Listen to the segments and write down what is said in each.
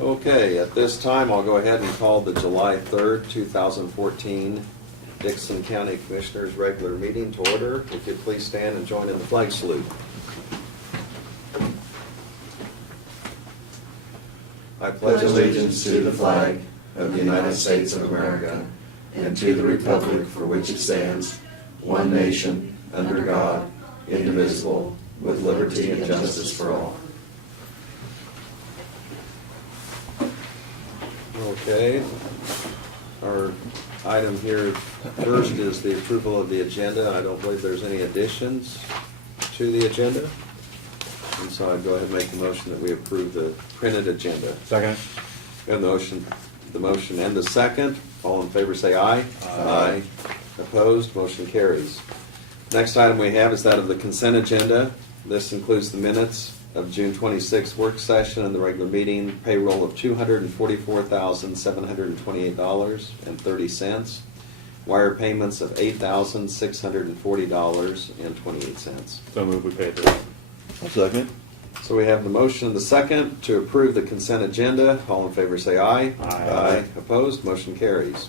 Okay, at this time, I'll go ahead and call the July 3rd, 2014 Dixon County Commissioners' regular meeting to order. If you'd please stand and join in the flag salute. I pledge allegiance to the flag of the United States of America and to the republic for which it stands, one nation, under God, indivisible, with liberty and justice for all. Okay, our item here first is the approval of the agenda. I don't believe there's any additions to the agenda. And so I'd go ahead and make the motion that we approve the printed agenda. Second. And the motion and the second. All in favor say aye. Aye. Opposed, motion carries. Next item we have is that of the consent agenda. This includes the minutes of June 26th work session and the regular meeting, payroll of $244,728.30, wire payments of $8,640.28. So move, we pay this. I'll second. So we have the motion and the second to approve the consent agenda. All in favor say aye. Aye. Opposed, motion carries.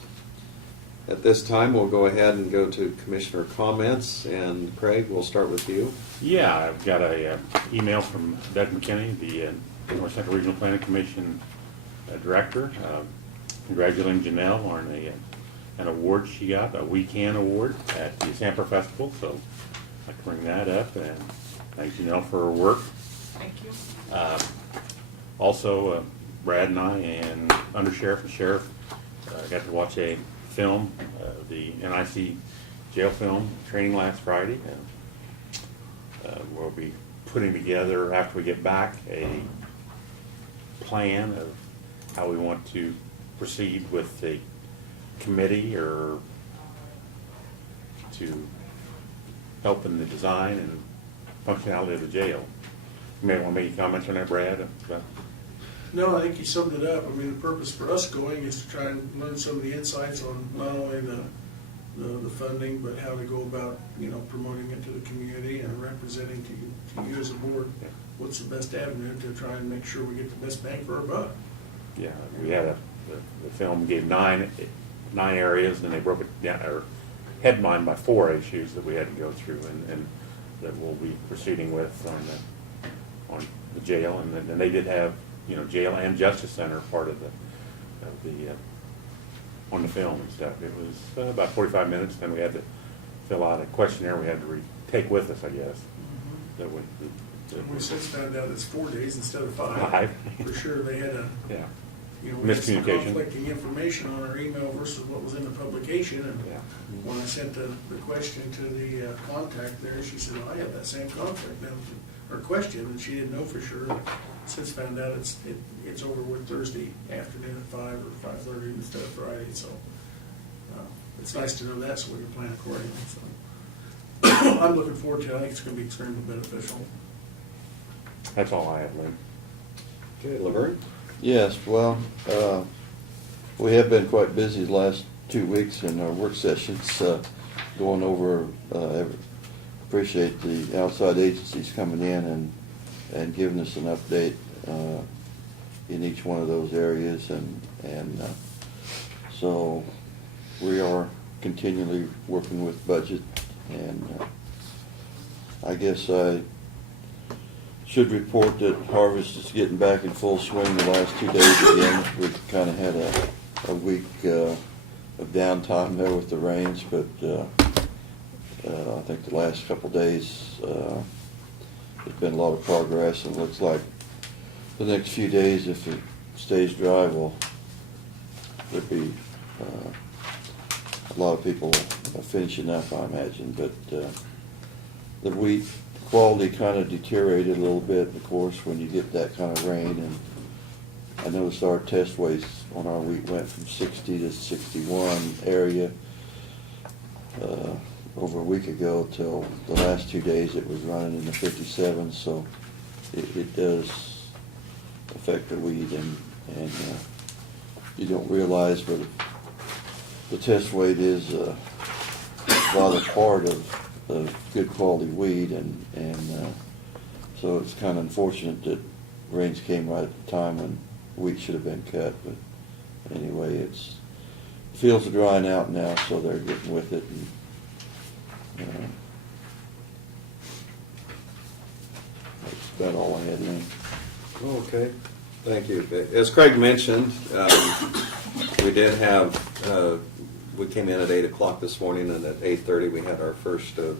At this time, we'll go ahead and go to commissioner comments, and Craig, we'll start with you. Yeah, I've got a email from Doug McKinney, the North Central Regional Planning Commission director, congratulating Janelle on an award she got, a We Can award at the Samper Festival. So I'd like to bring that up and thank Janelle for her work. Thank you. Also, Brad and I and Undersheriff and Sheriff got to watch a film, the NIC jail film training last Friday. We'll be putting together, after we get back, a plan of how we want to proceed with the committee or to help in the design and functionality of the jail. You may want to make any comments on that, Brad? No, I think you summed it up. I mean, the purpose for us going is to try and learn some of the insights on not only the funding, but how to go about, promoting it to the community and representing to you as a board. Yeah. What's the best avenue to try and make sure we get the best bang for our buck? Yeah, we had the film gave nine areas, and they broke it down, or headlined by 4 issues that we had to go through, and that we'll be proceeding with on the jail, and then they did have jail and justice center part of the on the film and stuff. It was about 45 minutes. Then we had to fill out a questionnaire we had to take with us, I guess. That would. And we since found out it's 4 days instead of 5. 5. For sure, they had Yeah. we had some Miscommunication. conflicting information on our email versus what was in the publication. And Yeah. when I sent the question to the contact there, she said, "I have that same conflict now," or question, and she didn't know for sure. Since found out it's over with Thursday afternoon at 5 or 5:30 instead of Friday. So it's nice to know that, so we can plan accordingly. So I'm looking forward to it. I think it's going to be extremely beneficial. That's all I have, Lynn. Okay, Laverne? Yes, well, we have been quite busy the last 2 weeks in our work sessions, going over, appreciate the outside agencies coming in and giving us an update in each one of those areas, and so we are continually working with budget, and I guess I should report that harvest is getting back in full swing the last 2 days again. We've kind of had a week of downtime there with the rains, but I think the last couple of days there's been a lot of progress, and it looks like the next few days, if it stays dry, there'll be a lot of people finishing up, I imagine. But the wheat quality kind of deteriorated a little bit, of course, when you get that kind of rain. And I noticed our test weights on our wheat went from 60 to 61 area over a week ago, till the last 2 days it was running in the 57. So it does affect the wheat, and you don't realize, but the test weight is a rather part of good quality wheat, and so it's kind of unfortunate that rains came right at the time when week should have been cut, but anyway, fields are drying out now, so they're getting with it. And, that's about all I had, Lynn. Okay, thank you. As Craig mentioned, we did have, we came in at 8 o'clock this morning, and at 8:30 we had our first of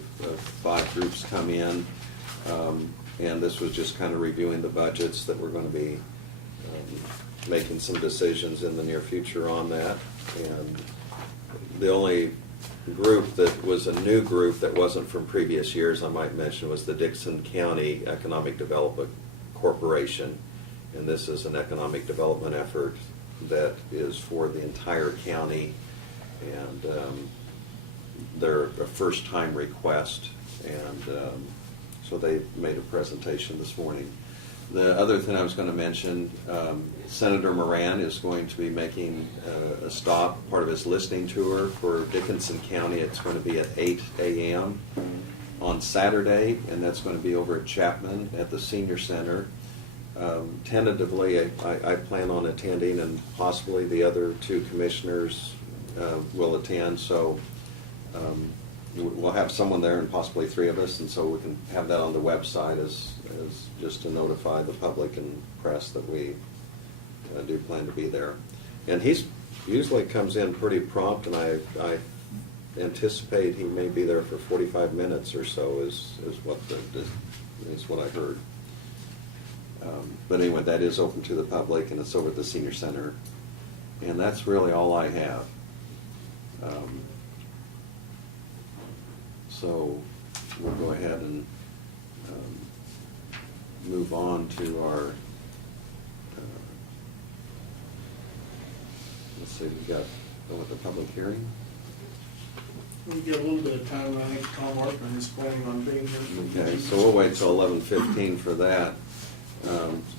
5 groups come in. And this was just kind of reviewing the budgets that we're going to be making some decisions in the near future on that. And the only group that was a new group that wasn't from previous years, I might mention, was the Dixon County Economic Development Corporation. And this is an economic development effort that is for the entire county. And they're a first-time request. And so they made a presentation this morning. The other thing I was going to mention, Senator Moran is going to be making a stop, part of his listening tour for Dickinson County. It's going to be at 8 a.m. on Saturday, and that's going to be over at Chapman at the Senior Center. Tentatively, I plan on attending, and possibly the other 2 commissioners will attend. So we'll have someone there, and possibly 3 of us, and so we can have that on the website as just to notify the public and press that we do plan to be there. And he's usually comes in pretty prompt, and I anticipate he may be there for 45 minutes or so is what I heard. But anyway, that is open to the public, and it's over at the Senior Center. And that's really all I have. So we'll go ahead and move on to our, let's see, we got the public hearing. We get a little bit of time, I think Tom Hartman is planning on being here. Okay, so we'll wait till 11:15 for that.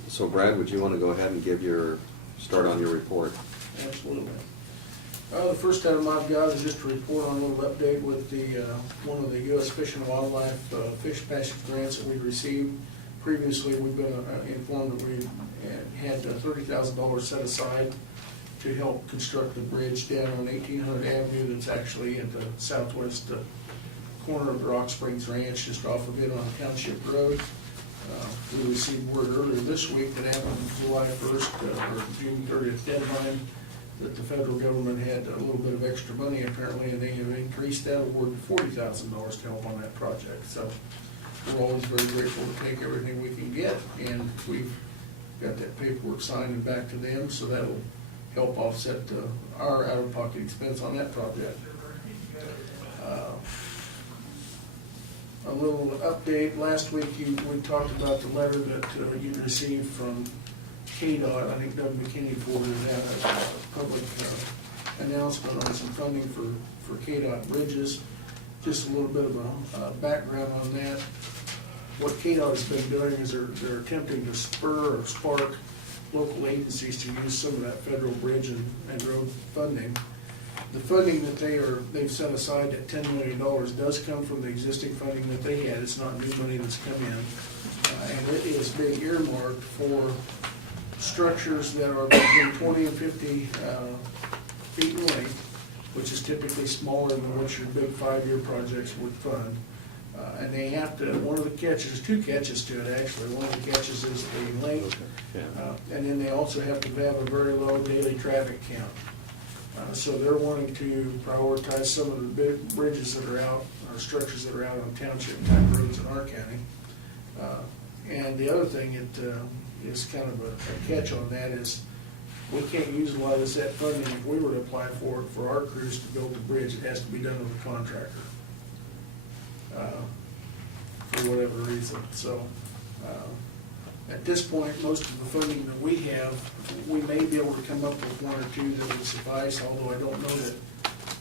So Brad, would you want to go ahead and start on your report? Absolutely. The first item I've got is just a report on a little update with one of the U.S. Fish and Wildlife fish passage grants that we've received. Previously, we've been informed that we had $30,000 set aside to help construct the bridge down on 1800 Avenue that's actually at the southwest corner of the Rock Springs Ranch, just off of it on Township Road. We received word earlier this week that after the July 1st or June 30th deadline, that the federal government had a little bit of extra money apparently, and they have increased that award to $40,000 to help on that project. So we're always very grateful to take everything we can get, and we've got that paperwork signed and back to them, so that'll help offset our out-of-pocket expense on that project. A little update, last week we talked about the letter that you received from KDOT. I think Doug McKinney forwarded out a public announcement on some funding for KDOT bridges. Just a little bit of a background on that. What KDOT has been doing is they're attempting to spur or spark local agencies to use some of that federal bridge and road funding. The funding that they've set aside at $10 million does come from the existing funding that they had. It's not new money that's come in. And it is being earmarked for structures that are between 20 and 50 feet in length, which is typically smaller than what your big 5-year projects would fund. And they have to, one of the catches, 2 catches to it actually. One of the catches is the length, and then they also have to have a very low daily traffic count. So they're wanting to prioritize some of the big bridges that are out, or structures that are out on township type roads in our county. And the other thing that is kind of a catch on that is we can't use a lot of that funding. If we were to apply for it for our crews to build the bridge, it has to be done with a contractor for whatever reason. So at this point, most of the funding that we have, we may be able to come up with 1 or 2 that would suffice, although I don't know that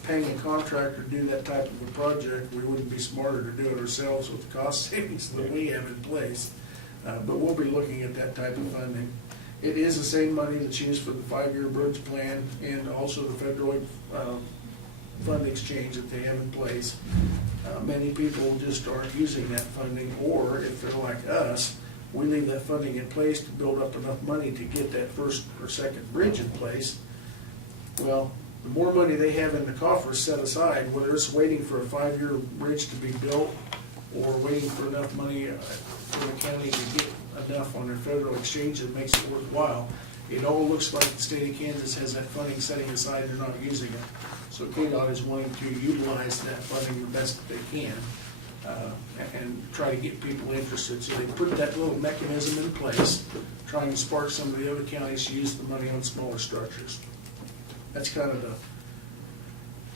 paying a contractor to do that type of a project, we wouldn't be smarter to do it ourselves with the cost savings that we have in place. But we'll be looking at that type of funding. It is the same money that's used for the 5-year bridge plan and also the federal fund exchange that they have in place. Many people just aren't using that funding, or if they're like us, we leave that funding in place to build up enough money to get that first or second bridge in place. Well, the more money they have in the coffers set aside, whether it's waiting for a 5-year bridge to be built or waiting for enough money for the county to get enough on their federal exchange that makes it worthwhile, it all looks like the state of Kansas has that funding setting aside, they're not using it. So KDOT is wanting to utilize that funding the best that they can, and try to get people interested. So they put that little mechanism in place, trying to spark some of the other counties to use the money on smaller structures. That's kind of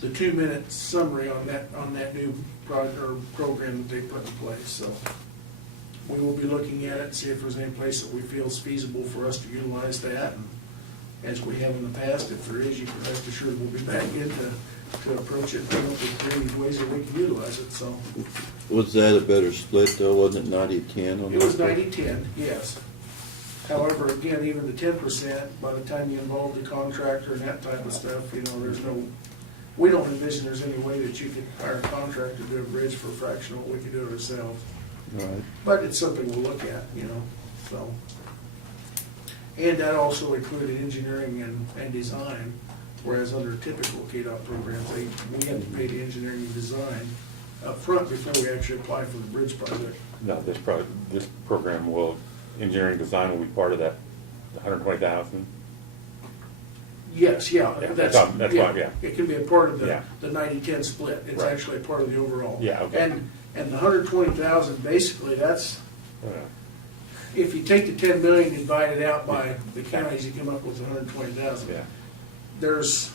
the 2-minute summary on that new program that they put in place. So we will be looking at it, see if there's any place that we feel is feasible for us to utilize that. And as we have in the past, if there is, you can rest assured we'll be back in to approach it and come up with creative ways that we can utilize it. So Was that a better split though? Wasn't it 90-10 on it was that? 90-10, yes. However, again, even the 10%, by the time you involve the contractor and that type of stuff, you know, we don't envision there's any way that you could hire a contractor to do a bridge for a fraction of what we could do it ourselves. Right. But it's something we'll look at, you know, so. And that also included engineering and design, whereas under typical KDOT programs, we have to pay the engineering and design up front before we actually apply for the bridge project. No, this program will, engineering design will be part of that 120,000. Yes, yeah, Yeah, that's that's why, yeah. It can be a part of Yeah. the 90-10 split. It's Right. actually a part of the overall. Yeah, okay. And the 120,000, basically, that's, Uh, if you take the 10 million and divide it out by the counties, you come up with 120,000. Yeah, There's,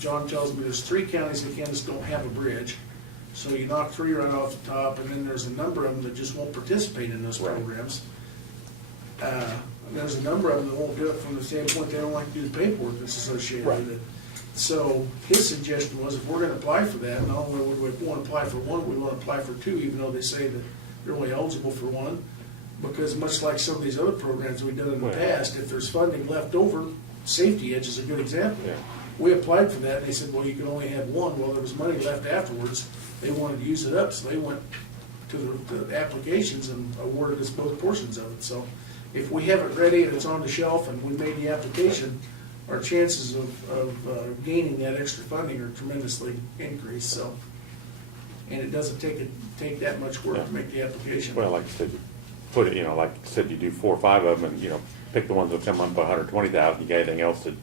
John tells me there's 3 counties in Kansas don't have a bridge. So you knock 3 right off the top, and then there's a number of them that just won't participate in those Right. programs. There's a number of them that won't do it from the standpoint they don't like to do the paperwork that's associated Right. with it. So his suggestion was, if we're gonna apply for that, not only would we want to apply for one, we want to apply for 2, even though they say that they're only eligible for 1. Because much like some of these other programs we've done in the Right. past, if there's funding left over, Safety Edge is a good example. Yeah. We applied for that, and they said, well, you can only have 1. Well, there was money left afterwards. They wanted to use it up, so they went to the applications and awarded us both portions of it. So if we have it ready and it's on the shelf and we made the application, our chances of gaining that extra funding are tremendously increased, so. And it doesn't take that much work to make the application. well, like I said, you put it, you know, like I said, you do 4 or 5 of them, and, you know, pick the ones that come up by 120,000, you got anything else that,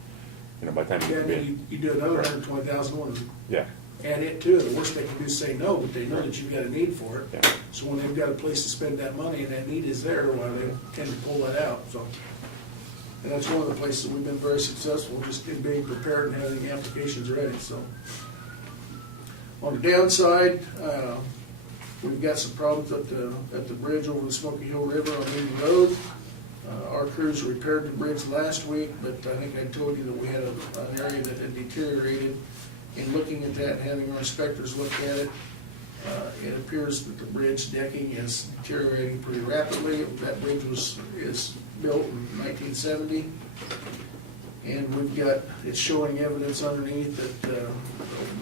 you know, by the time Yeah, you and bid. then you do another 120,000 one, Yeah, add it to it. The worst they can do is say no, but they know that you've got a need for it. Yeah. So when they've got a place to spend that money and that need is there, well, they tend to pull that out, so. And that's one of the places we've been very successful, just in being prepared and having the applications ready, so. On the downside, we've got some problems at the bridge over the Smoky Hill River on Eden Road. Our crews repaired the bridge last week, but I think I told you that we had an area that had deteriorated. In looking at that, and having our inspectors look at it, it appears that the bridge decking is deteriorating pretty rapidly. That bridge is built in 1970. And it's showing evidence underneath that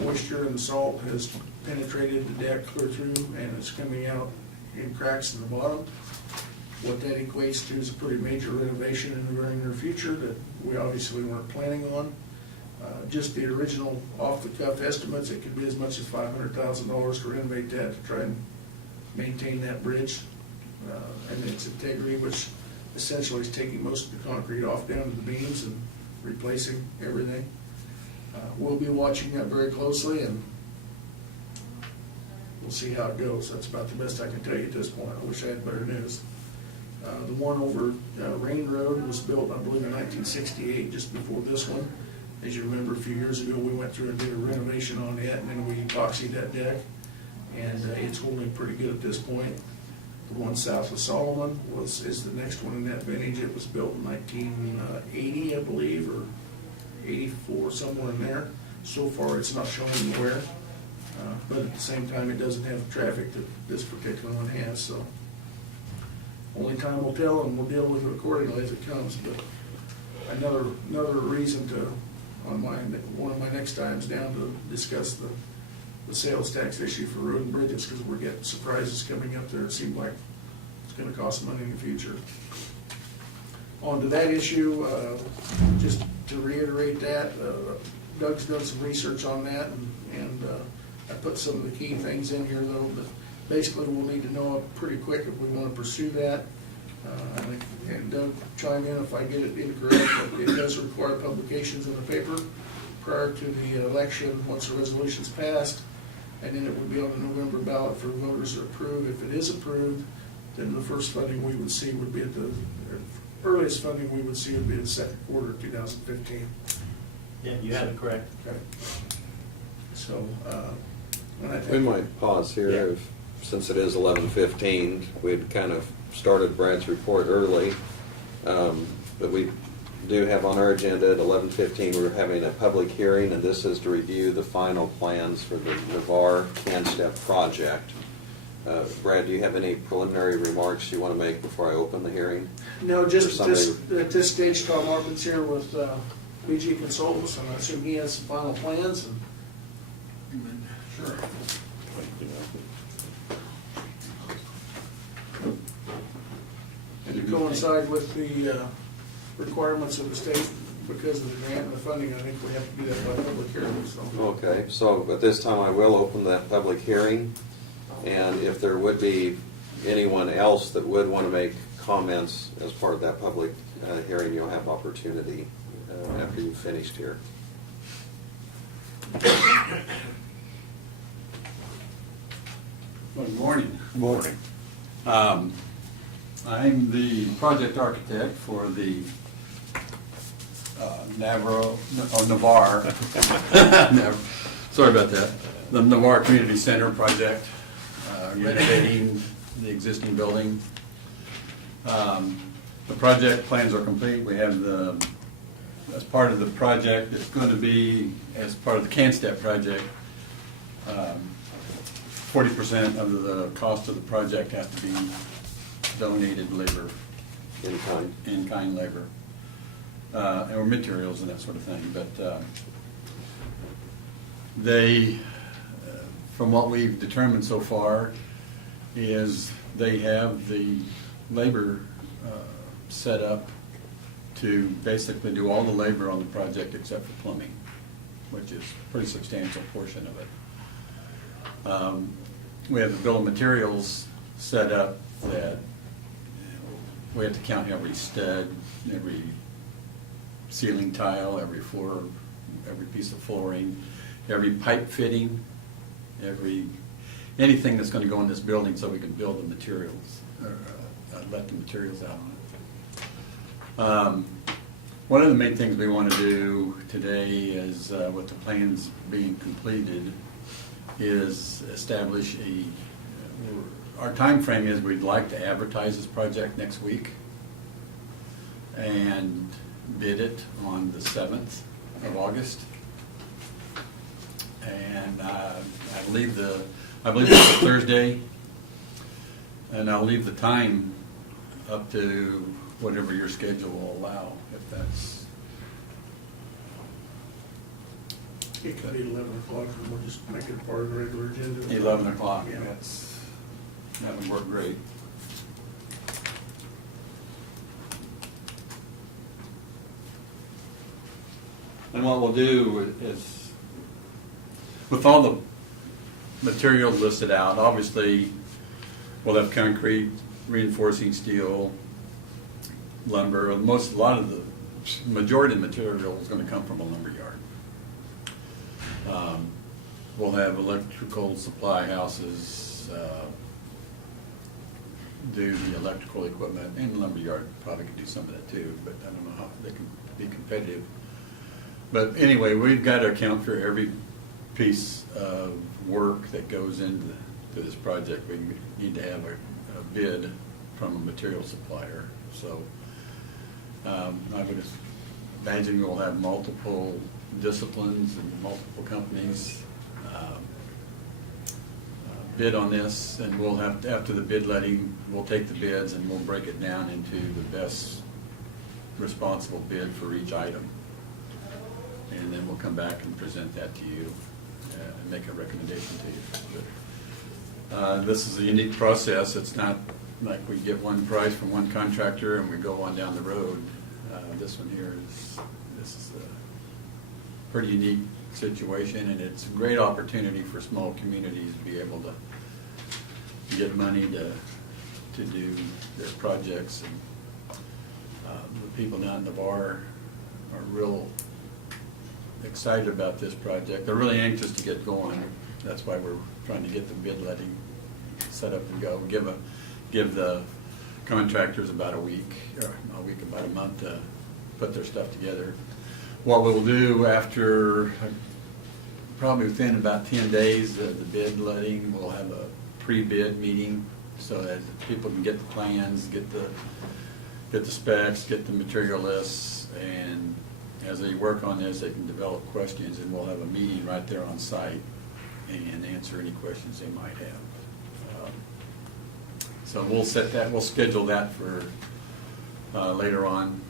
moisture and salt has penetrated the deck clear through, and it's coming out in cracks in the bottom. What that equates to is a pretty major renovation in the very near future that we obviously weren't planning on. Just the original off-the-cuff estimates, it could be as much as $500,000 to renovate that, to try and maintain that bridge and its integrity, which essentially is taking most of the concrete off down to the beams and replacing everything. We'll be watching that very closely, and we'll see how it goes. That's about the best I can tell you at this point. I wish I had better news. The one over Rain Road was built, I believe, in 1968, just before this one. As you remember, a few years ago, we went through and did a renovation on it, and then we epoxied that deck, and it's holding pretty good at this point. The one south of Solomon is the next one in that vintage. It was built in 1980, I believe, or 84, somewhere in there. So far, it's not showing anywhere, but at the same time, it doesn't have the traffic that this particular one has, so. Only time will tell, and we'll deal with it accordingly as it comes, but another reason to, one of my next times down, to discuss the sales tax issue for road and bridges, because we're getting surprises coming up there. It seemed like it's gonna cost money in the future. On to that issue, just to reiterate that, Doug's done some research on that, and I put some of the key things in here though, but basically we'll need to know it pretty quick if we wanna pursue that. And Doug, chime in if I get it incorrect, but it does require publications in the paper prior to the election, once the resolution's passed, and then it would be on the November ballot for voters to approve. If it is approved, then the first funding we would see would be at the, earliest funding we would see would be in the second quarter of 2015. Yeah, you have it correct. Okay. So, and I We think, might pause here, Yeah. since it is 11:15. We'd kind of started Brad's report early, but we do have on our agenda at 11:15, we're having a public hearing, and this is to review the final plans for the Navarre CAN-STEP project. Brad, do you have any preliminary remarks you want to make before I open the hearing? no, just Or somebody- at this stage, Tom Martin's here with BG Consultants, and I assume he has some final plans. Sure. And to coincide with the requirements of the state, because of the grant and the funding, I think we have to do that by public hearing, so. Okay, so at this time, I will open that public hearing, and if there would be anyone else that would want to make comments as part of that public hearing, you'll have opportunity after you've finished here. Good morning. Morning. I'm the project architect for the Navarre, sorry about that, the Navarre Community Center project, renovating the existing building. The project plans are complete. We have as part of the project, it's going to be, as part of the CAN-STEP project, 40% of the cost of the project have to be donated labor, In kind. in-kind labor, or materials and that sort of thing. But they, from what we've determined so far, is they have the labor set up to basically do all the labor on the project except for plumbing, which is a pretty substantial portion of it. We have the bill of materials set up that we have to count every stud, every ceiling tile, every floor, every piece of flooring, every pipe fitting, anything that's going to go in this building so we can build the materials, or let the materials out on it. One of the main things we want to do today is, with the plans being completed, is establish our time frame is we'd like to advertise this project next week and bid it on the 7th of August. And I believe it's a Thursday, and I'll leave the time up to whatever your schedule will allow, if that's. It could be 11 o'clock, and we'll just make it part of the regular agenda. 11 o'clock, Yeah. that would work great. And what we'll do is, with all the materials listed out, obviously, we'll have concrete, reinforcing steel, lumber. A lot of the majority of the material is going to come from a lumber yard. We'll have electrical supply houses do the electrical equipment, and the lumber yard probably could do some of that too, but I don't know how they can be competitive. But anyway, we've got to account for every piece of work that goes into this project. We need to have a bid from a material supplier. So I would imagine we'll have multiple disciplines and multiple companies bid on this, and we'll have, after the bid letting, we'll take the bids and we'll break it down into the best responsible bid for each item. And then we'll come back and present that to you and make a recommendation to you. This is a unique process. It's not like we get one price from one contractor and we go on down the road. This one here this is a pretty unique situation, and it's a great opportunity for small communities to be able to get money to do their projects. And the people down in the bar are real excited about this project. They're really anxious to get going. That's why we're trying to get the bid letting set up and go. Give the contractors about a week, about a month to put their stuff together. What we'll do after, probably within about 10 days of the bid letting, we'll have a pre-bid meeting so that people can get the plans, get the specs, get the material lists, and as they work on this, they can develop questions, and we'll have a meeting right there on site and answer any questions they might have. So we'll schedule that for later on,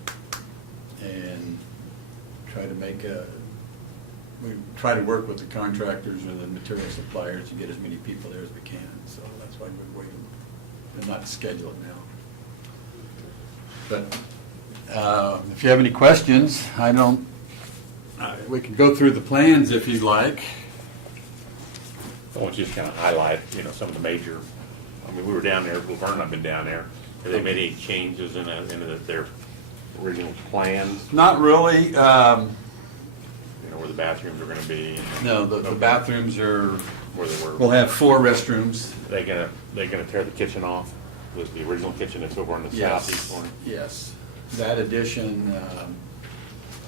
and we try to work with the contractors and the material suppliers to get as many people there as we can. So that's why we're waiting and not schedule it now. But if you have any questions, we can go through the plans if you'd like. I want you to just kind of highlight, some of the major, we were down there, Laverne and I've been down there. Have they made any changes in their original plans? Not really. Where the bathrooms are gonna be? No, the bathrooms are, Where they were? we'll have 4 restrooms. They gonna tear the kitchen off? Was the original kitchen that's over on the southeast corner? Yes. That addition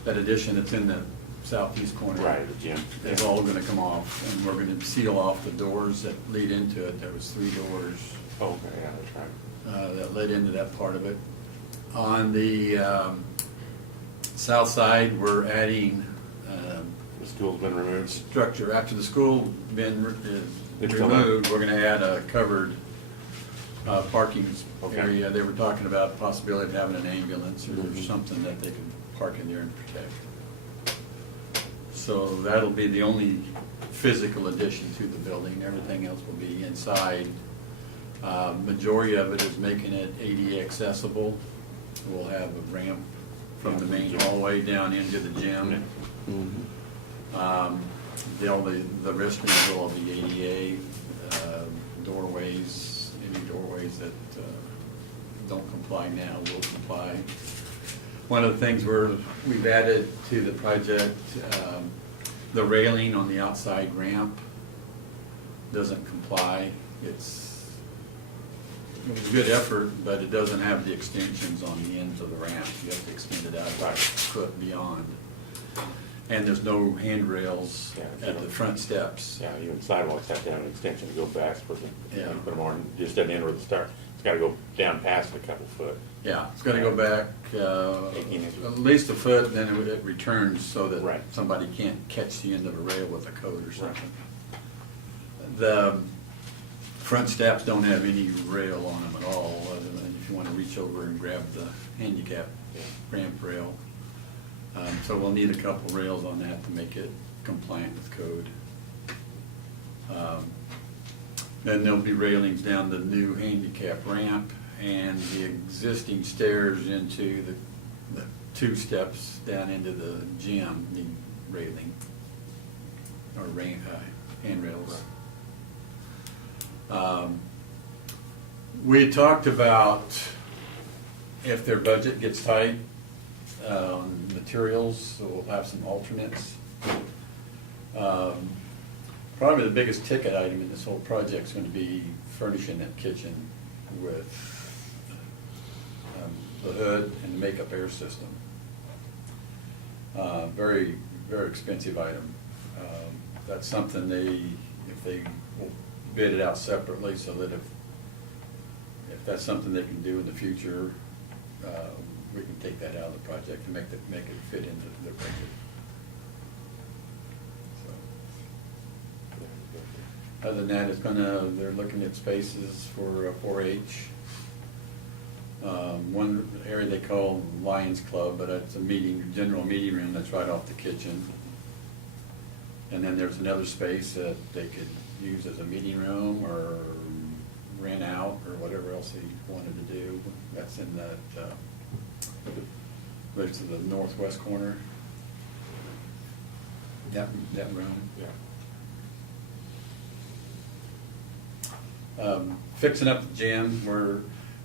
that's in the southeast corner. Right, the gym. Is all gonna come off, and we're gonna seal off the doors that lead into it. There was 3 doors Oh, okay, yeah, that's right. that led into that part of it. On the south side, we're adding The school's been removed? structure. After the school It's is still removed, we're gonna add a covered parking Okay. area. They were talking about the possibility of having an ambulance or something that they could park in there and protect. So that'll be the only physical addition to the building. Everything else will be inside. Majority of it is making it ADA accessible. We'll have a ramp from the main hallway down into the gym. The restrooms will all be ADA, doorways, any doorways that don't comply now will comply. One of the things we've added to the project, the railing on the outside ramp doesn't comply. It was a good effort, but it doesn't have the extensions on the ends of the ramp. You have to extend it out about a foot beyond. And there's no handrails Yeah, at the front steps. Yeah, even sidewalks have to have an extension to go back, but Yeah. you put them on, just at the end where the start, it's gotta go down past a couple foot. Yeah, it's gonna go back 18 inches. at least a foot, then it returns so that Right. somebody can't catch the end of a rail with a coat or something. The front steps don't have any rail on them at all, other than if you wanna reach over and grab the handicap ramp rail. So we'll need a couple rails on that to make it compliant with code. Then there'll be railings down the new handicap ramp, and the existing stairs into the 2 steps down into the gym need railing, or handrails. We had talked about if their budget gets tight, materials, so we'll have some alternates. Probably the biggest ticket item in this whole project is going to be furnishing that kitchen with the hood and the makeup air system. Very, very expensive item. That's something if they will bid it out separately, so that if that's something they can do in the future, we can take that out of the project and make it fit into their budget. So, other than that, they're looking at spaces for 4-H. One area they call Lions Club, but it's a general meeting room that's right off the kitchen. And then there's another space that they could use as a meeting room or rent out or whatever else he wanted to do. That's in that, it's to the northwest corner. That room. Yeah. Fixing up the gym,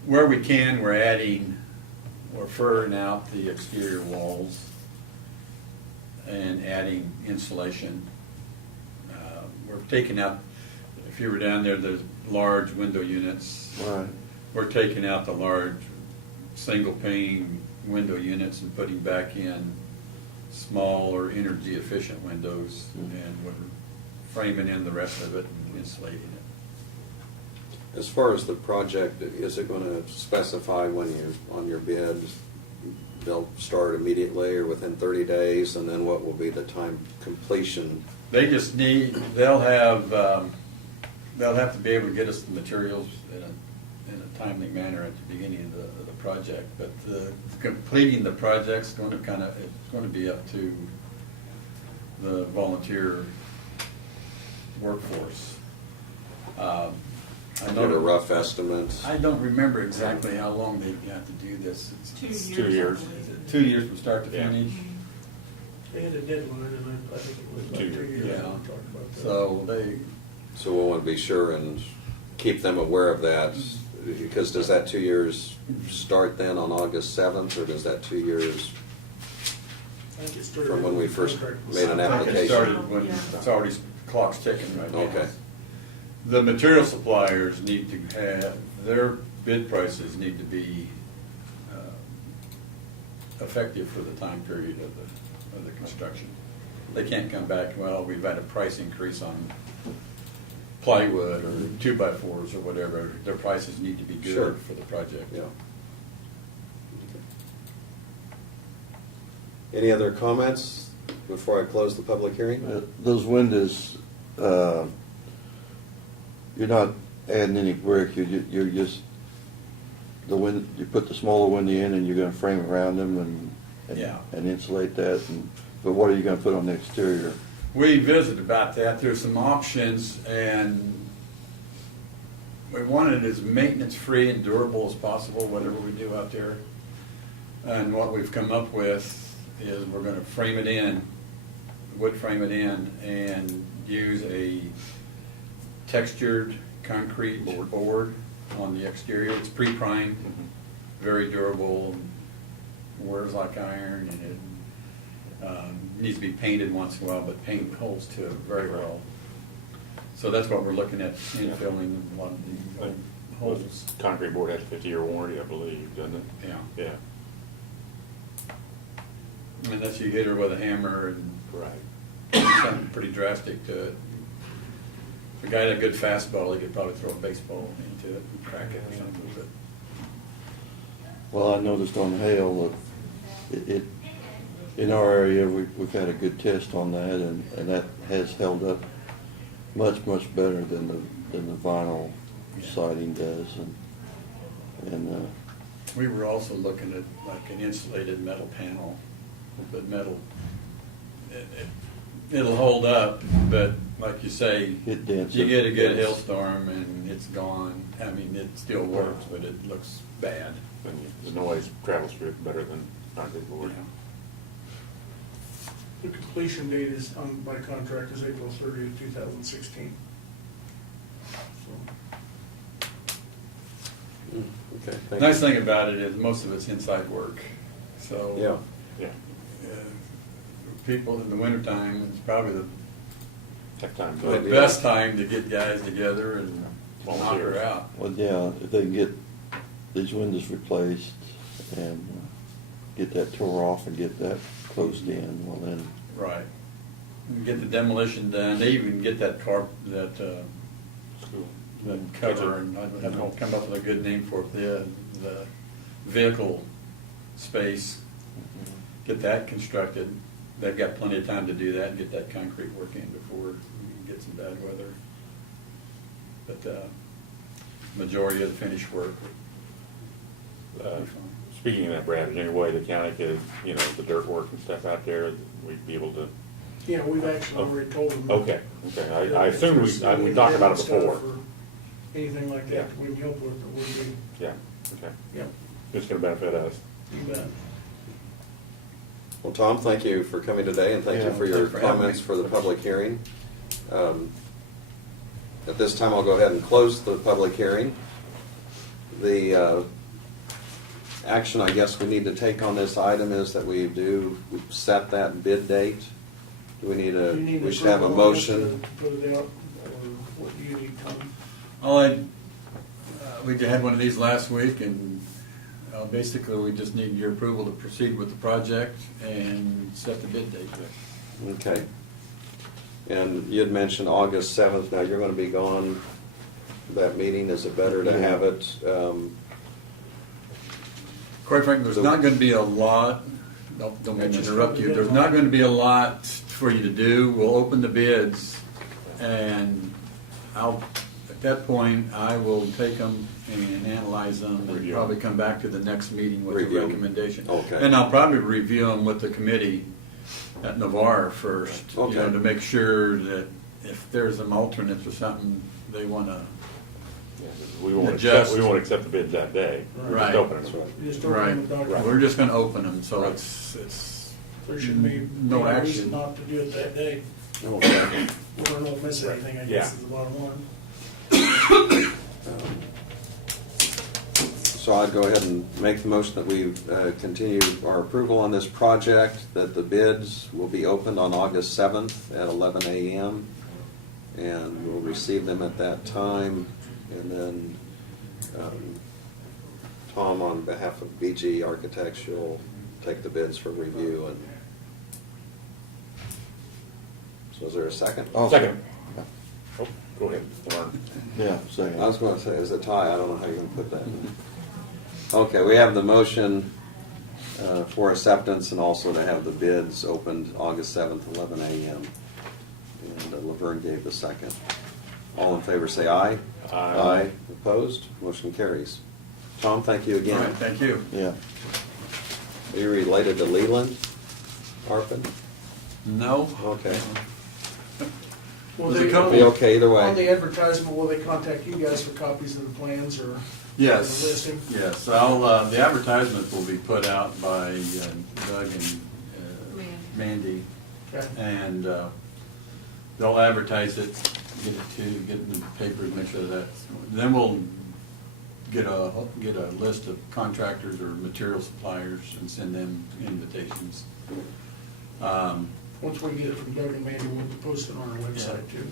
where we can, we're furring out the exterior walls and adding insulation. We're taking out, if you were down there, there's large window units. Right. We're taking out the large single pane window units and putting back in smaller energy efficient windows, and we're framing in the rest of it and insulating it. As far as the project, is it going to specify when you're on your bid, they'll start immediately or within 30 days, and then what will be the time completion? They just they'll have to be able to get us the materials in a timely manner at the beginning of the project, but completing the project's going to it's going to be up to the volunteer workforce. I Give know a rough estimate. I don't remember exactly how long they got to do this. It's 2 years. 2 years from start to Yeah. finish. They had a deadline, and I think it was about 2 2 years. years. Yeah. We talked about that. So they, So we'll want to be sure and keep them aware of that, because does that 2 years start then on August 7th, or does that 2 years I think it started from when we the first contract was made an signed. I think it application? started when it's already, clock's ticking right now. Okay. The material suppliers need to have, their bid prices need to be effective for the time period of the construction. They can't come back, well, we've had a price increase on plywood or 2x4s or whatever. Their prices need to be Sure. good for the project. Yeah. Any other comments before I close the public hearing? Those windows, you're not adding any brick, you're just, you put the smaller window in and you're gonna frame around them Yeah. and insulate that, but what are you gonna put on the exterior? We visited about that. There's some options, and we want it as maintenance-free and durable as possible, whatever we do out there. And what we've come up with is we're gonna frame it in, wood frame it in, and use a textured concrete board on the exterior. It's pre-primed, very durable, wears like iron, and it needs to be painted once in a while, but paint holds to it very well. So that's what we're looking at, infilling a lot of the old holes. Concrete board has a 50-year warranty, I believe, doesn't it? Yeah. Yeah. Unless you hit her with a hammer and Right. something pretty drastic to it. If a guy had a good fastball, he could probably throw a baseball into it and crack it or something, but. Well, I noticed on hail, in our area, we've had a good test on that, and that has held up much better than the vinyl siding does, and We were also looking at like an insulated metal panel, but metal, it'll hold up, but like you say, It dents you it. get a good Yes. hailstorm and it's gone. I mean, it still works, but it looks bad. And the noise travels through it better than concrete board. The completion date is by contract is April 30th, 2016. So, Okay, thank Nice you. thing about it is most of it's inside work, so. Yeah. Yeah. People in the wintertime, it's probably Tough time. the Good. best time to get guys together and knock her Volunteers. out. well, yeah, if they can get these windows replaced and get that tore off and get that closed in, well then, Right. And get the demolition done, they even get that that School. cover, and I haven't come up with a good name for it, the vehicle space, get that constructed. They've got plenty of time to do that and get that concrete work in before we get some bad weather. But majority of the finished work will be fine. Speaking of that, Brad, is there any way the county could, the dirt work and stuff out there, we'd be able to? yeah, we've actually already told them. Okay. I assumed we talked about it before. anything like Yeah. that we can help with, it would be, Yeah, okay. yeah, It's gonna benefit us. you bet. Well, Tom, thank you for coming today, and thank you Yeah, for your thanks for having comments me. for the public hearing. At this time, I'll go ahead and close the public hearing. The action I guess we need to take on this item is that we set that bid date. Do we need Do you need we should have a approval on this motion? to Put it out, or what do you need, Tom? We had one of these last week, and basically, we just need your approval to proceed with the project and set the bid date. Okay. And you had mentioned August 7th. Now, you're going to be gone that meeting. Is it better to have it? Quite frankly, there's not going to be a lot, don't mean to Just interrupt cover you, the there's not going to be a lot for you to do. We'll open the bids, and at that point, I will take them and analyze them, and Review. probably come back to the next meeting with Review. a recommendation. Okay. And I'll probably review them with the committee at Navarre first, Okay. to make sure that if there's some alternates or something, they want to. We won't Adjust. accept the bid that day. We're Right. just opening That's it. right. You just Right. open the document. We're just going to open them, so Right. it's There shouldn't be no any action. reason not to do it that day. Okay. Or not miss anything, I Yeah. guess is the bottom line. So I'd go ahead and make the motion that we continue our approval on this project, that the bids will be opened on August 7th at 11 a.m. And we'll receive them at that time. And then Tom, on behalf of BG Architects, you'll take the bids for review. And so is there a second? I'll Second. Oh, go ahead, Lauren. Yeah, second. I was going to say, is it tie? I don't know how you're going to put that. Okay, we have the motion for acceptance and also to have the bids opened August 7th, 11 a.m. And Laverne gave the second. All in favor say aye. Aye. Opposed? Motion carries. Tom, thank you All right, again. thank you. Yeah. Are you related to Leland Arpin? No? Okay. Will There's a they- couple- Be okay either On the way. advertisement, will they contact you guys for copies of the plans or? Yes, The listing? yes, the advertisement will be put out by Doug and Mandy, Okay. and they'll advertise it, get it in the papers, make sure that, then we'll get a list of contractors or material suppliers and send them invitations. Once we get it from Doug and Mandy, we'll post it on our website too.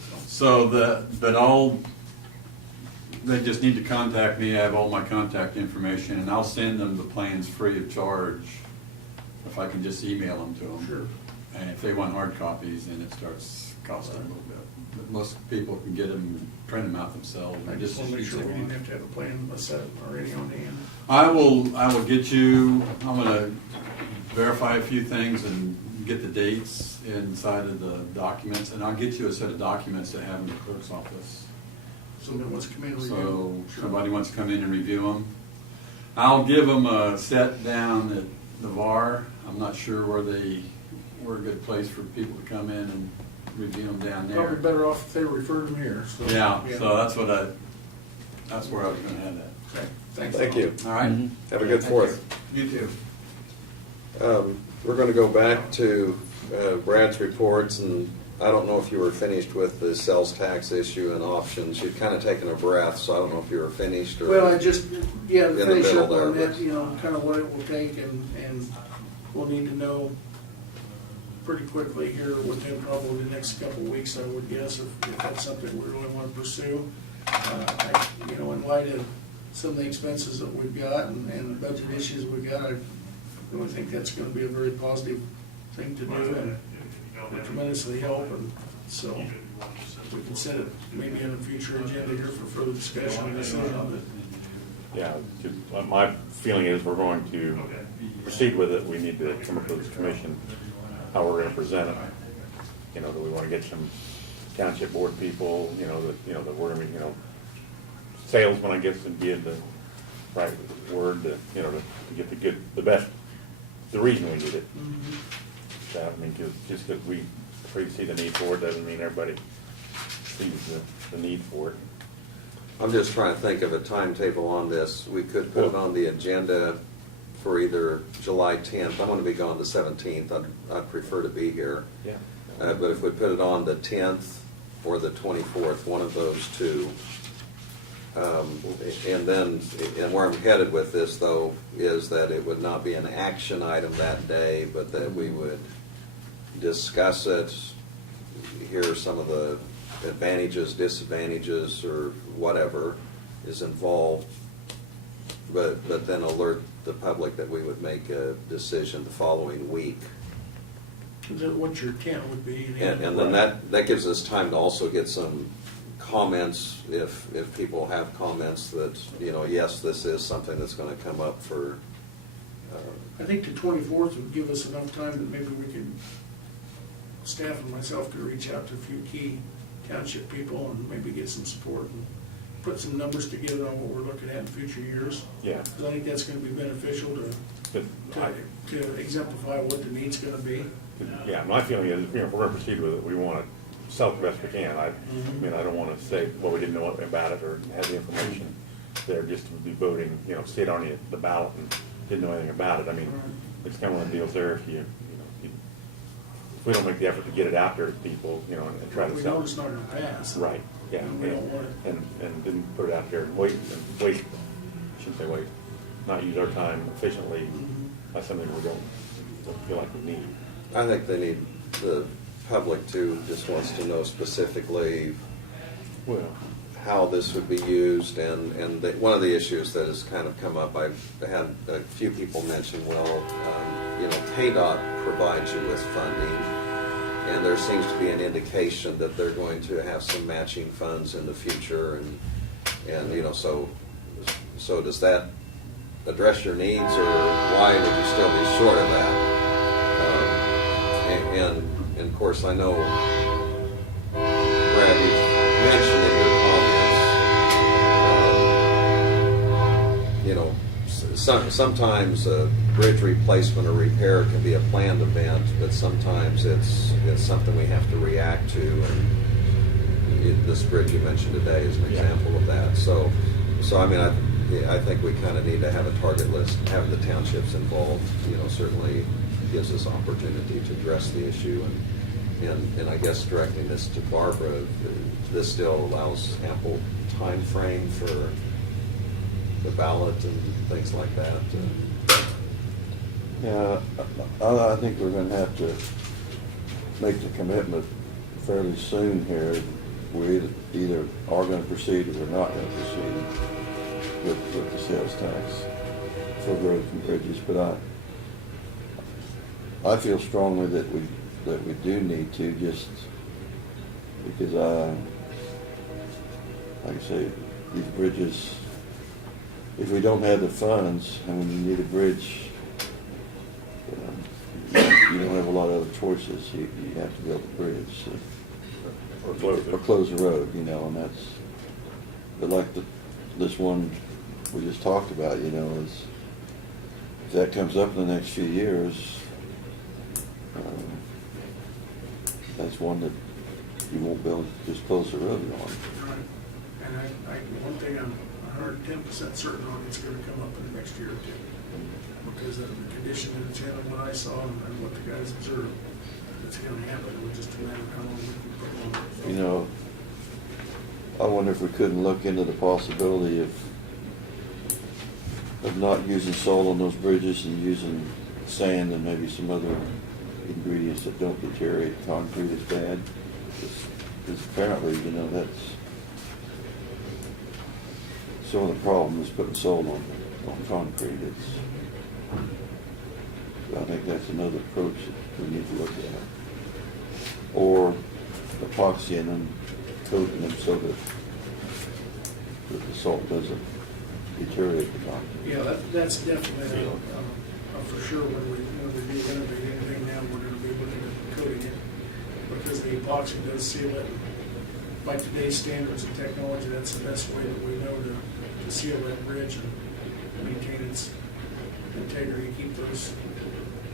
They just need to contact me, I have all my contact information, and I'll send them the plans free of charge if I can just email them to them. Sure. And if they want hard copies, then it starts costing a little bit. But most people can get them and print them out themselves. I just want to make sure we didn't have to have a plan set already on hand. I will get you, I'm gonna verify a few things and get the dates inside of the documents, and I'll get you a set of documents to have in the clerk's office. Somebody wants to come in and So review. if somebody wants to come in and review them. I'll give them a set down at the VAR. I'm not sure where a good place for people to come in and review them down there. Probably better off if they referred them here, so. Yeah, so that's where I was gonna have that. Okay, thanks. Thank you. All right? Mhm. Have a good Thank you. Fourth. You too. We're going to go back to Brad's reports, and I don't know if you were finished with the sales tax issue and options. You'd kind of taken a breath, so I don't know if you were finished or. Well, I just, yeah, to In the finish middle up on there, that, but- you know, kind of what it will take, and we'll need to know pretty quickly here within probably the next couple of weeks, I would guess, if that's something we really want to pursue. You know, in light of some of the expenses that we've got and the budget issues we've got, I really think that's gonna be a very positive thing to do and will tremendously help, and so we can set it maybe in a future agenda here for further discussion and decision on it. Yeah, my feeling is we're going to proceed with it. We need to come up with a commission, how we're gonna present it. You know, do we wanna get some township board people, that we're gonna be, salesmen, I guess, would be the right word, to get the best, the reason we need it. That, I mean, just because we see the need for it, doesn't mean everybody sees the need for it. I'm just trying to think of a timetable on this. We could put it on the agenda for either July 10th. I'm going to be gone the 17th. I'd prefer to be here. Yeah. But if we put it on the 10th or the 24th, one of those two. And then, and where I'm headed with this, though, is that it would not be an action item that day, but that we would discuss it, hear some of the advantages, disadvantages, or whatever is involved, but then alert the public that we would make a decision the following week. Is that what your intent would be? And then that gives us time to also get some comments, if people have comments that, you know, yes, this is something that's gonna come up for, I think the 24th would give us enough time that maybe we could, staff and myself could reach out to a few key township people and maybe get some support and put some numbers together on what we're looking at in future years. Yeah. 'Cause I think that's gonna be beneficial But to exemplify what the need's gonna be. yeah, my feeling is, you know, if we're gonna proceed with it, we want to sell it the best we can. I mean, I don't want to say, well, we didn't know about it or had the information there just to be voting, you know, see it on the ballot and didn't know anything about it. I mean, it's kind of one of the deals there, if if we don't make the effort to get it out there to people, you know, and try to We sell know it. it's not gonna pass. Right, yeah. And we don't want it. And didn't put it out there and waste, I shouldn't say waste, not use our time efficiently on something we don't feel like we need. I think they need, the public too just wants to know specifically Well, how this would be used, and one of the issues that has kind of come up, I've had a few people mention, well, you know, KDOT provides you with funding, and there seems to be an indication that they're going to have some matching funds in the future, and you know, so does that address your needs, or why would you still be short of that? And of course, I know, Brad, you mentioned in your comments, you know, sometimes a bridge replacement or repair can be a planned event, but sometimes it's something we have to react to. And this bridge you mentioned today is an example of that. So I mean, I think we kind of need to have a target list. Having the townships involved, you know, certainly gives us opportunity to address the issue. And I guess directing this to Barbara, this still allows ample time frame for the ballot and things like that. Yeah, I think we're gonna have to make the commitment fairly soon here. We either are gonna proceed or we're not gonna proceed with the sales tax for roads and bridges. But I feel strongly that we do need to, just because like I say, these bridges, if we don't have the funds, and when you need a bridge, you don't have a lot of other choices. You have to build a bridge. So. or close it. Or close the road, you know, and that's, but like this one we just talked about, you know, is, if that comes up in the next few years, that's one that you won't be able to just close the road on. Right. And one thing I'm 110% certain on, it's gonna come up in the next year or two. Because of the condition of the channel, what I saw and what the guys observed, it's gonna happen. It was just a matter of how long we can put on it. You know, I wonder if we couldn't look into the possibility of not using salt on those bridges and using sand and maybe some other ingredients that don't deteriorate concrete as bad. Because apparently, you know, that's some of the problem is putting salt on concrete. I think that's another approach that we need to look at. Or epoxying and coating them so that the salt doesn't deteriorate the concrete. Yeah, that's definitely for sure when we do renovate anything now, we're gonna be looking at coating it because the epoxy does seal it. By today's standards and technology, that's the best way that we know to seal that bridge and maintain its integrity, keep those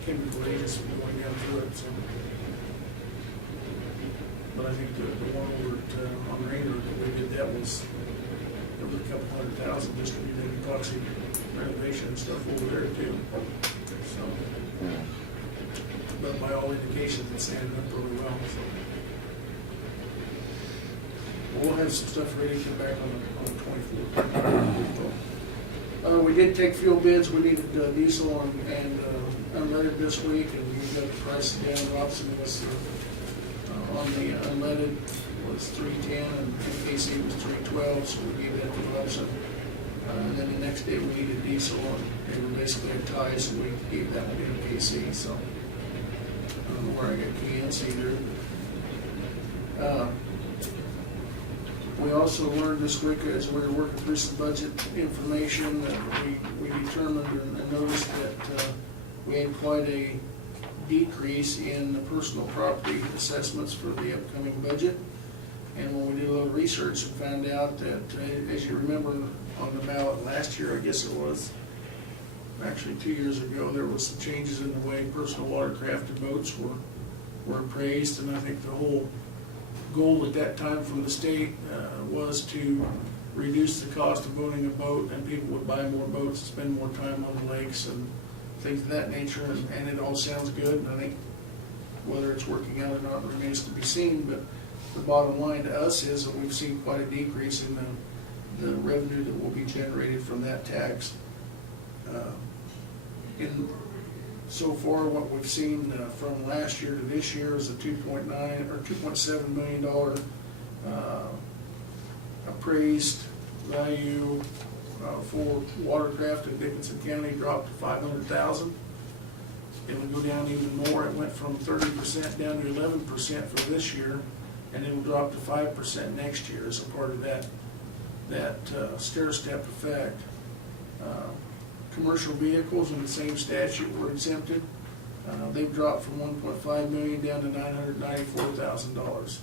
chemical agents from going down through it. So, but I think the one over on Rainer that we did, that was with a couple $100,000 just to do the epoxy renovation and stuff over there too. So, Yeah. but by all indications, it's standing up really well, so. We'll have some stuff ready to come back on the 24th. We did take fuel bids. We needed diesel and unleaded this week, and we got the prices down. Robson was on the unleaded was $3.10 and KC was $3.12, so we gave that to Robson. And then the next day we needed diesel, and they were basically a tie, so we gave that one to KC. So I don't know where I got cans either. We also learned this week as we were working through some budget information that we determined and noticed that we had quite a decrease in the personal property assessments for the upcoming budget. And when we did a little research, we found out that, as you remember on the ballot last year, I guess it was, actually 2 years ago, there was some changes in the way personal watercraft boats were appraised, and I think the whole goal at that time from the state was to reduce the cost of owning a boat, and people would buy more boats, spend more time on the lakes and things of that nature, and it all sounds good, and I think whether it's working out or not remains to be seen, but the bottom line to us is that we've seen quite a decrease in the revenue that will be generated from that tax. So far, what we've seen from last year to this year is a $2.9 or $2.7 million appraised value for watercraft in Dickinson County dropped to $500,000. It will go down even more. It went from 30% down to 11% for this year, and it will drop to 5% next year as a part of that stair-step effect. Commercial vehicles in the same statute were exempted. They've dropped from $1.5 million down to $994,000.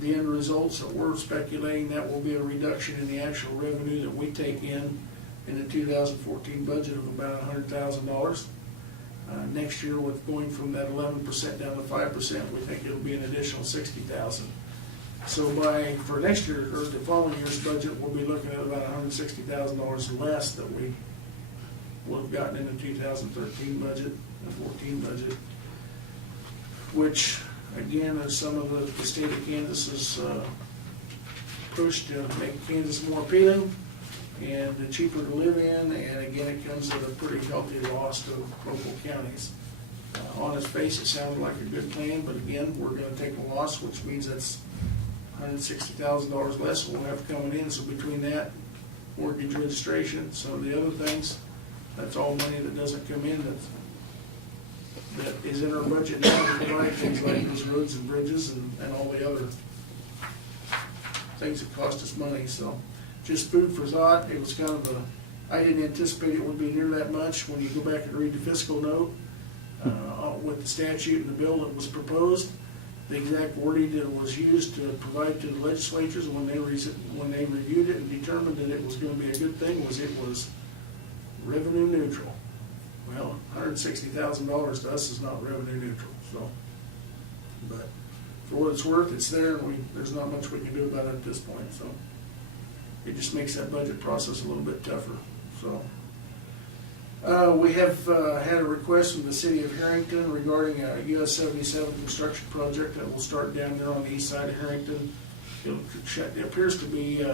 The end results that we're speculating that will be a reduction in the actual revenue that we take in the 2014 budget of about $100,000. Next year, with going from that 11% down to 5%, we think it'll be an additional $60,000. So for next year or the following year's budget, we'll be looking at about $160,000 less that we would have gotten in the 2013 budget and 14 budget, which again is some of the state of Kansas's push to make Kansas more appealing and cheaper to live in, and again it comes at a pretty healthy loss to local counties. On its face it sounded like a good plan, but again we're going to take a loss, which means that's $160,000 less we'll have coming in. So between that, mortgage registration, some of the other things, that's all money that doesn't come in that is in our budget now to provide things like those roads and bridges and all the other things that cost us money. So just food for thought. It was kind of I didn't anticipate it would be near that much when you go back and read the fiscal note with the statute and the bill that was proposed. The exact wording that was used to provide to the legislatures when they reviewed it and determined that it was going to be a good thing was it was revenue neutral. Well, $160,000 to us is not revenue neutral. So, but for what it's worth, it's there, and there's not much we can do about it at this point. So it just makes that budget process a little bit tougher. So we have had a request from the city of Harrington regarding a US 77 construction project that will start down there on the east side of Harrington. It appears to be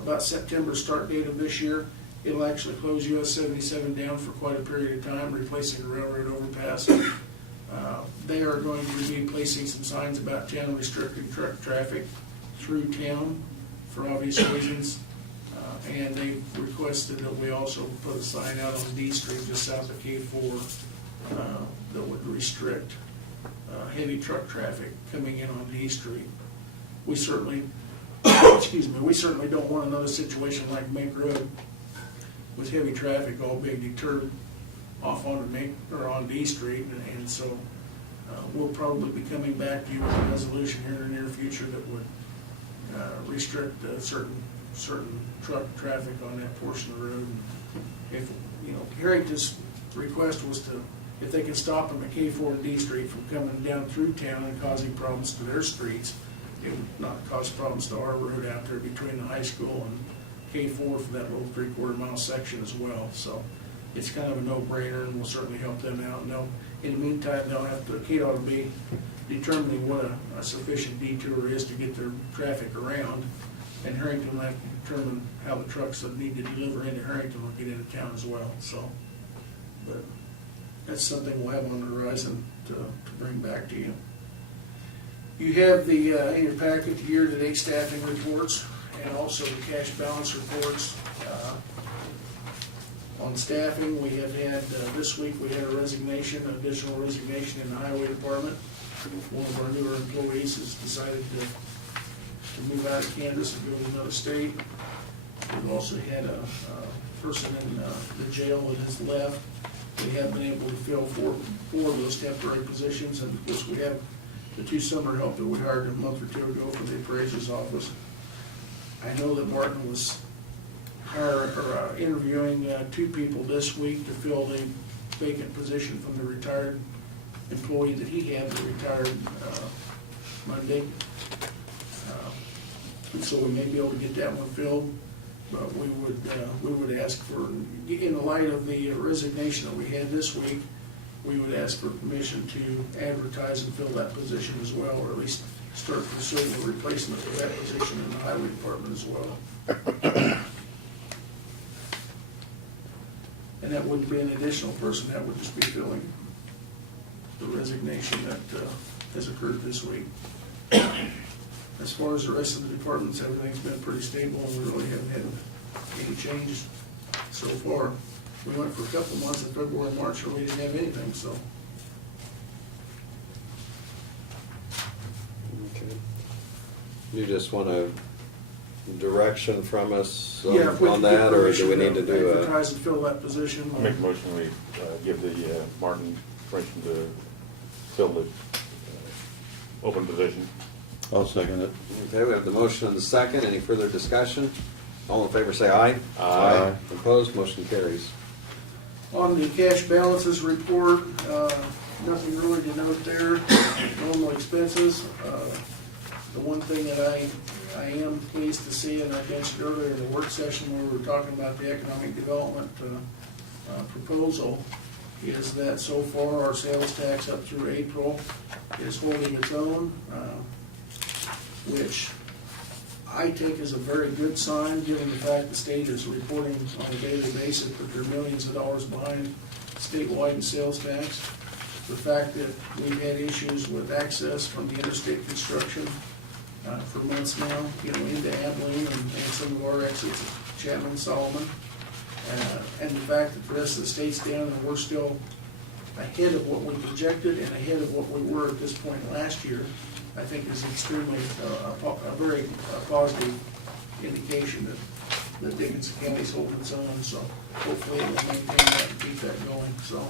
about September start date of this year. It'll actually close US 77 down for quite a period of time, replacing the railroad overpass. They are going to be placing some signs about town restricting truck traffic through town for obvious reasons. And they've requested that we also put a sign out on D Street just south of K4 that would restrict heavy truck traffic coming in on D Street. We certainly, we certainly don't want another situation like Mink Road with heavy traffic all being deterred off onto Mink or on D Street, and so we'll probably be coming back to you with a resolution here in the near future that would restrict certain truck traffic on that portion of the road. If Harrington's request was if they can stop them at K4 and D Street from coming down through town and causing problems to their streets, it would not cause problems to our road out there between the high school and K4 for that little 3/4 mile section as well. So it's kind of a no-brainer, and will certainly help them out. And they'll, in the meantime, they'll have to, KDOT will be determining what a sufficient detour is to get their traffic around. And Harrington will have to determine how the trucks that need to deliver into Harrington will get into town as well, so. But that's something we'll have on the horizon to bring back to you. You have the, in your packet, the year-to-date staffing reports and also the cash balance reports. On staffing, we have had, this week, we had a resignation, an additional resignation in the highway department. One of our newer employees has decided to move out of Kansas and go to another state. We've also had a person in the jail that has left. We have been able to fill four of those temporary positions, and of course we have the 2 summer help that we hired a month or 2 ago for the appraiser's office. I know that Martin was interviewing 2 people this week to fill the vacant position from the retired employee that he had that retired Monday. So we may be able to get that one filled, but we would ask for, in the light of the resignation that we had this week, we would ask for permission to advertise and fill that position as well, or at least start pursuing a replacement for that position in the highway department as well. And that wouldn't be an additional person, that would just be filling the resignation that has occurred this week. As far as the rest of the departments, everything's been pretty stable, and we really haven't had any changes so far. We went for a couple months in February and March where we didn't have anything, so. Okay. You just want a direction from us Yeah, if we on could get that, or do we permission need to to do a? advertise and fill that position. I make a motion, we give the Martin permission to fill the open position. I'll second it. Okay, we have the motion and the second. Any further discussion? All in favor say aye. Aye. Opposed, motion carries. On the cash balances report, nothing really to note there. Normal expenses. The one thing that I am pleased to see, and I mentioned earlier in the work session where we were talking about the economic development proposal, is that so far our sales tax up through April is holding its own, which I take as a very good sign, given the fact the state is reporting on a daily basis that they're millions of dollars behind statewide in sales tax. The fact that we've had issues with access from the interstate construction for months now, into Abilene and some of our exits at Chapman, Solomon. And the fact that the rest of the state's down and we're still ahead of what we projected and ahead of what we were at this point last year, I think is extremely, a very positive indication that Dickinson County's holding its own, so hopefully it will maintain that and keep that going, so.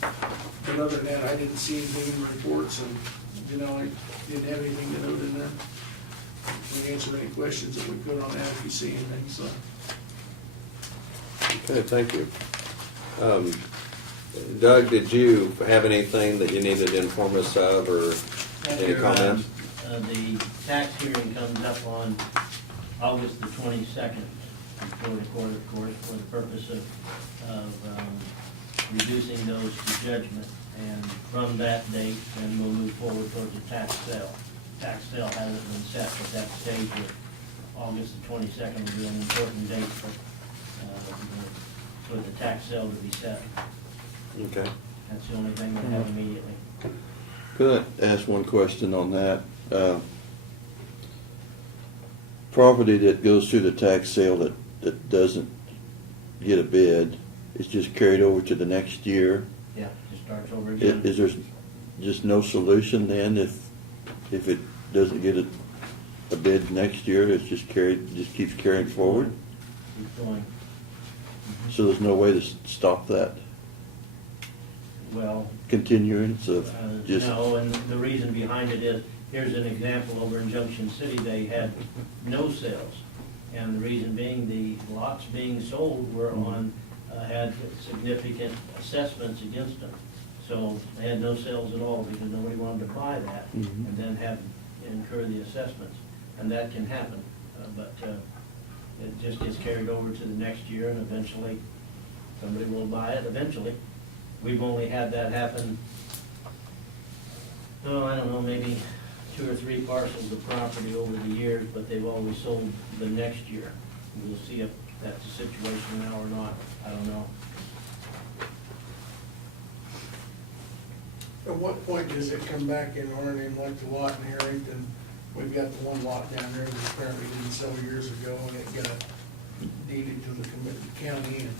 But other than that, I didn't see anything in the reports, and, I didn't have anything to note in there. We answer any questions that we could on that if you see anything, so. Okay, thank you. Doug, did you have anything that you needed to inform us of, or any comments? The tax hearing comes up on August the 22nd before the court, of course, for the purpose of reducing those to judgment. And from that date, then we'll move forward towards the tax sale. Tax sale hasn't been set at that stage yet. August the 22nd will be an important date for the tax sale to be set. Okay. That's the only thing we have immediately. Could I ask one question on that? Property that goes through the tax sale that doesn't get a bid is just carried over to the next year. Yeah, just starts over again. Is there just no solution then if it doesn't get a bid next year? It's just keeps carrying forward. Keep going. So there's no way to stop that Well, continuance of just. no, and the reason behind it is, here's an example over in Junction City, they had no sales. And the reason being, the lots being sold were on, had significant assessments against them. So they had no sales at all because nobody wanted to buy that and then have incur the assessments. And that can happen, but it just gets carried over to the next year, and eventually, somebody will buy it eventually. We've only had that happen, oh, I don't know, maybe 2 or 3 parcels of property over the years, but they've always sold the next year. We'll see if that's the situation now or not, I don't know. At what point does it come back in our name, like the lot in Harrington? We've got the one lot down there that apparently didn't sell years ago, and it got deeded to the county, and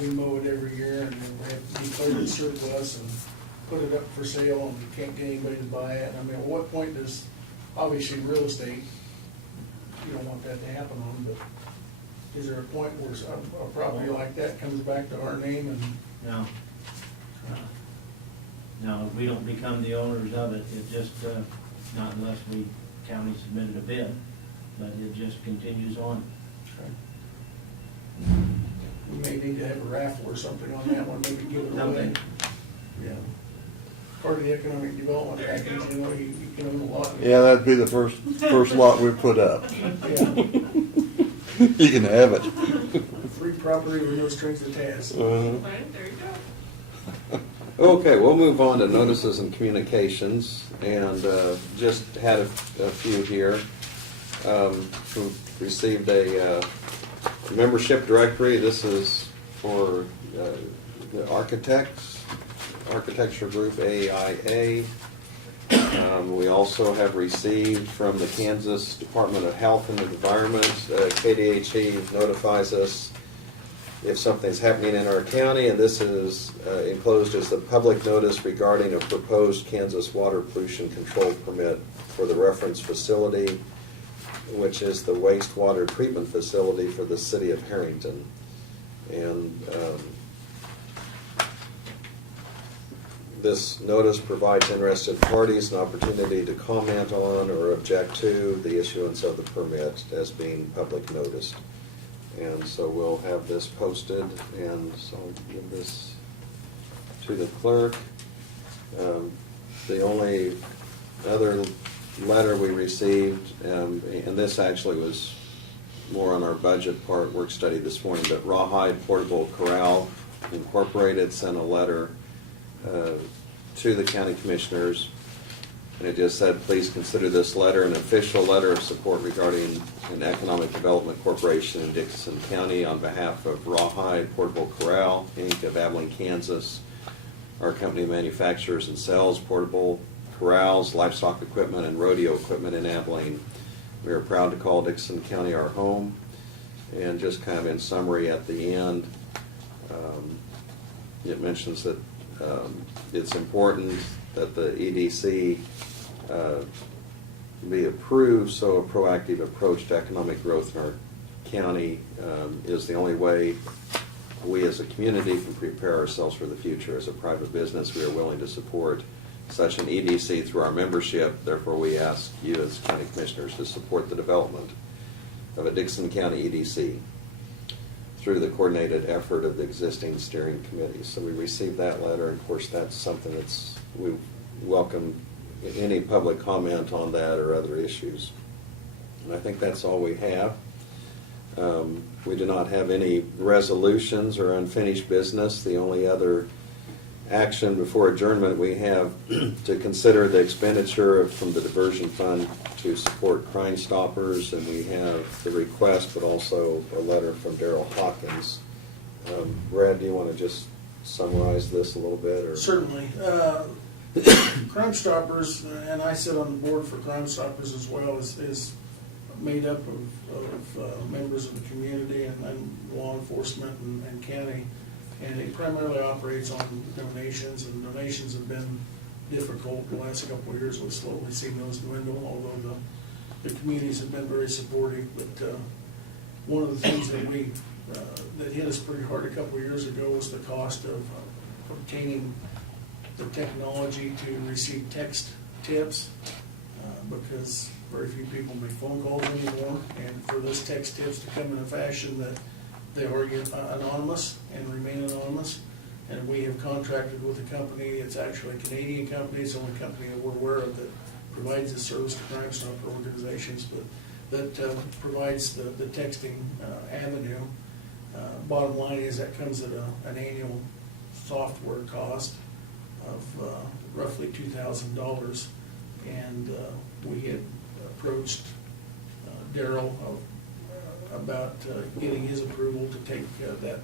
we mow it every year, and then we have to declare it surplus and put it up for sale, and you can't get anybody to buy it. I mean, at what point does, obviously, real estate, you don't want that to happen on, but is there a point where a property like that comes back to our name and? No. No, we don't become the owners of it, it just, not unless we, county submitted a bid, but it just continues on. We may need to have a raffle or something on that one, maybe give it away. Something. Yeah. Part of the economic development package, you know, you can own a lot. Yeah, that'd be the first lot we put up. Yeah. You can have it. Free property with no strings attached. Right, there you go. Okay, we'll move on to notices and communications, and just had a few here. We received a membership directory. This is for the architecture group AIA. We also have received from the Kansas Department of Health and Environment, KDHE notifies us if something's happening in our county, and this is enclosed as the public notice regarding a proposed Kansas water pollution control permit for the reference facility, which is the wastewater treatment facility for the city of Harrington. And this notice provides interested parties an opportunity to comment on or object to the issuance of the permit as being public noticed. And so we'll have this posted, and so I'll give this to the clerk. The only other letter we received, and this actually was more on our budget part, work study this morning, but Rawhide Portable Corral Incorporated sent a letter to the county commissioners, and it just said, please consider this letter an official letter of support regarding an economic development corporation in Dickinson County on behalf of Rawhide Portable Corral, Inc. of Abilene, Kansas. Our company manufactures and sells portable corrals, livestock equipment, and rodeo equipment in Abilene. We are proud to call Dickinson County our home. And just kind of in summary at the end, it mentions that it's important that the EDC be approved, so a proactive approach to economic growth in our county is the only way we as a community can prepare ourselves for the future. As a private business, we are willing to support such an EDC through our membership. Therefore, we ask you as county commissioners to support the development of a Dickinson County EDC through the coordinated effort of the existing steering committees. So we received that letter, and of course that's something that's, we welcome any public comment on that or other issues. And I think that's all we have. We do not have any resolutions or unfinished business. The only other action before adjournment, we have to consider the expenditure from the diversion fund to support Crime Stoppers, and we have the request, but also a letter from Daryl Hawkins. Brad, do you want to just summarize this a little bit? Or? Certainly. Crime Stoppers, and I sit on the board for Crime Stoppers as well, is made up of members of the community and law enforcement and county. And it primarily operates on donations, and donations have been difficult the last couple of years. We've slowly seen those dwindle, although the communities have been very supportive. But one of the things that hit us pretty hard a couple of years ago was the cost of obtaining the technology to receive text tips, because very few people make phone calls anymore, and for those text tips to come in a fashion that they are anonymous and remain anonymous. And we have contracted with a company, it's actually a Canadian company, it's the only company that we're aware of that provides this service to Crime Stopper organizations. But that provides the texting avenue. Bottom line is that comes at an annual software cost of roughly $2,000. And we had approached Daryl about getting his approval to take that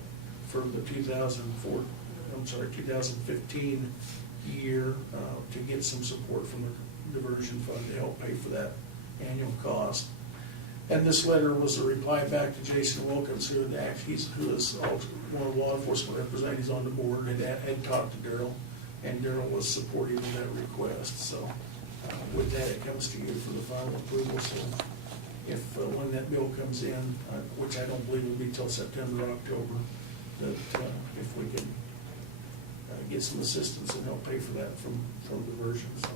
for the 2015 year to get some support from the diversion fund to help pay for that annual cost. And this letter was a reply back to Jason Wilkins, who is one of the law enforcement representatives on the board, and had talked to Daryl, and Daryl was supportive of that request. So with that, it comes to you for the final approval. So if when that bill comes in, which I don't believe will be till September or October, that if we can get some assistance and help pay for that from diversion. So.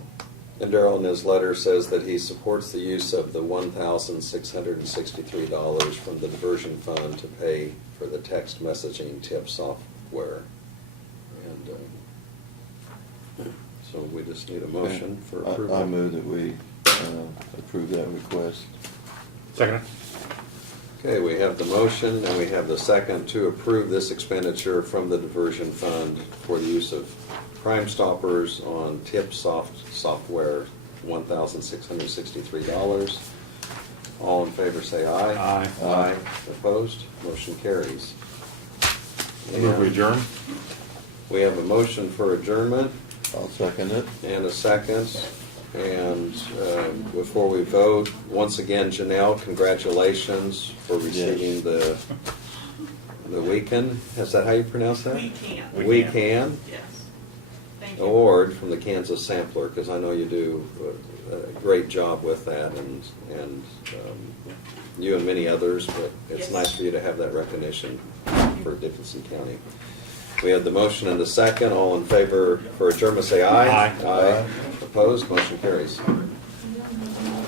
And Daryl in his letter says that he supports the use of the $1,663 from the diversion fund to pay for the text messaging tip software. And so we just need a motion for approval. I move that we approve that request. Second. Okay, we have the motion and we have the second to approve this expenditure from the diversion fund for the use of Crime Stoppers on tip software, $1,663. All in favor say aye. Aye. Aye. Opposed? Motion carries. Move we adjourn. We have a motion for adjournment I'll second it. and a second. And before we vote, once again, Janelle, congratulations for receiving the Weekend. Is that how you pronounce that? We can. We Can Yes. Thank you. Award from the Kansas Sampler, because I know you do a great job with that, and you and many others, but it's Yes. nice for you to have that recognition for Dickinson County. We have the motion and the second. All in favor for adjournment, say aye. Aye. Aye. Opposed? Motion carries.